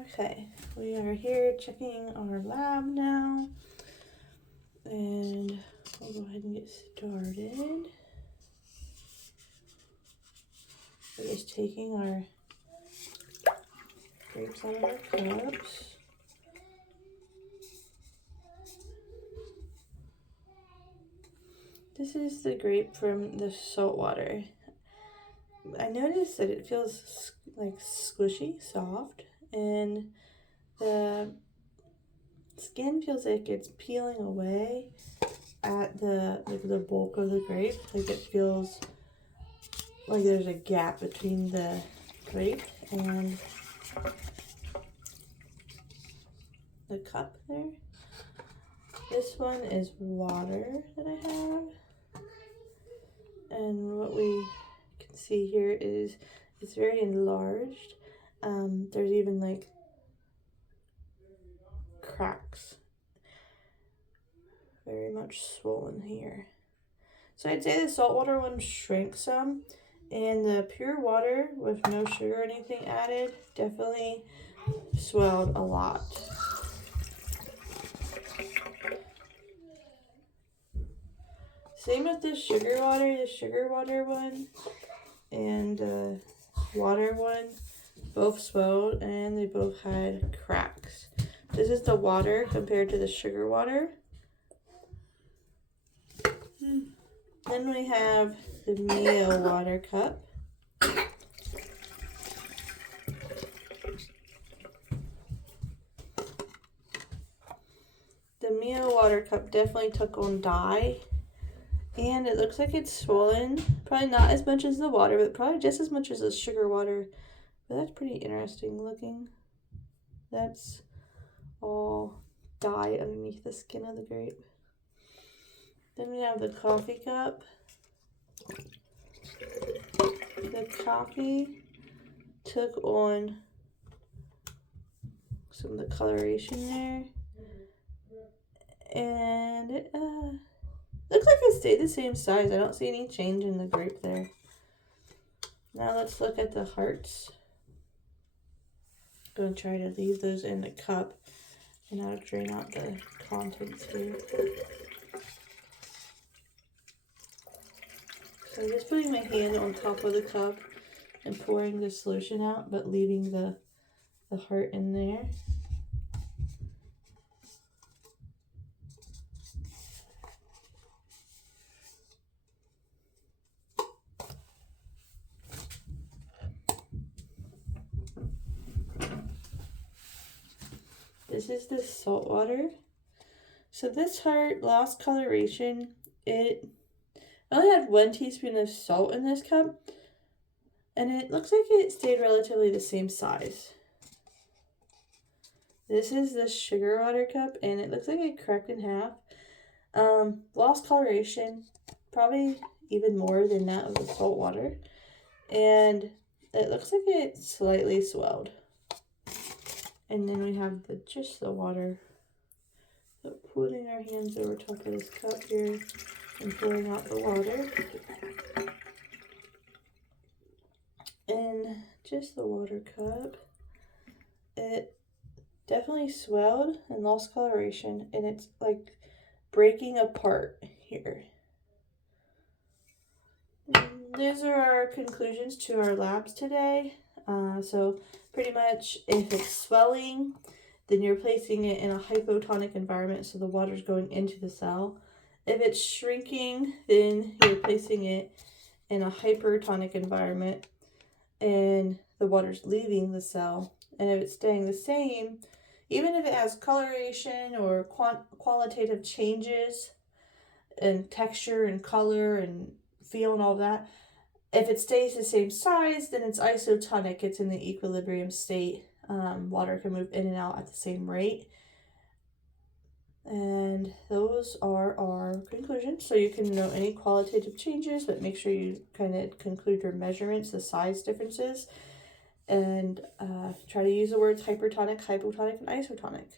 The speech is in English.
Okay, we are here checking our lab now, and we'll go ahead and get started. We're just taking our grapes out of our cups. This is the grape from the salt water. I noticed that it feels like squishy, soft, and the skin feels like it's peeling away at the bulk of the grape. Like it feels like there's a gap between the grape and the cup there. This one is water that I have, and what we can see here is it's very enlarged. There's even like cracks, very much swollen here. So I'd say the saltwater one shrank some, and the pure water with no sugar or anything added definitely swelled a lot. Same with the sugar water one and water one both swelled, and they both had cracks. This is the water compared to the sugar water. Then we have the Mio water cup. The Mio water cup definitely took on dye, and it looks like it's swollen. Probably not as much as the water, but probably just as much as the sugar water. But that's pretty interesting looking. That's all dye underneath the skin of the grape. Then we have the coffee cup. The coffee took on some of the coloration there, and it looks like it stayed the same size. I don't see any change in the grape there. Now let's look at the hearts. I'm going to try to leave those in the cup, and I'll drain out the contents here. So I'm just putting my hand on top of the cup and pouring the solution out, but leaving the heart in there. This is the salt water. So this heart lost coloration. It only had 1 teaspoon of salt in this cup, and it looks like it stayed relatively the same size. This is the sugar water cup, and it looks like it cracked in half. Lost coloration, probably even more than that of the salt water, and it looks like it slightly swelled. And then we have just the water. So putting our hands over top of this cup here and pouring out the water. And just the water cup. It definitely swelled and lost coloration, and it's like breaking apart here. Those are our conclusions to our labs today. So pretty much if it's swelling, then you're placing it in a hypotonic environment, so the water's going into the cell. If it's shrinking, then you're placing it in a hypertonic environment, and the water's leaving the cell. And if it's staying the same, even if it has coloration or qualitative changes in texture and color and feel and all that, if it stays the same size, then it's isotonic. It's in the equilibrium state. Water can move in and out at the same rate. And those are our conclusions. So you can note any qualitative changes, but make sure you kind of conclude your measurements, the size differences, and try to use the words hypertonic, hypotonic, and isotonic.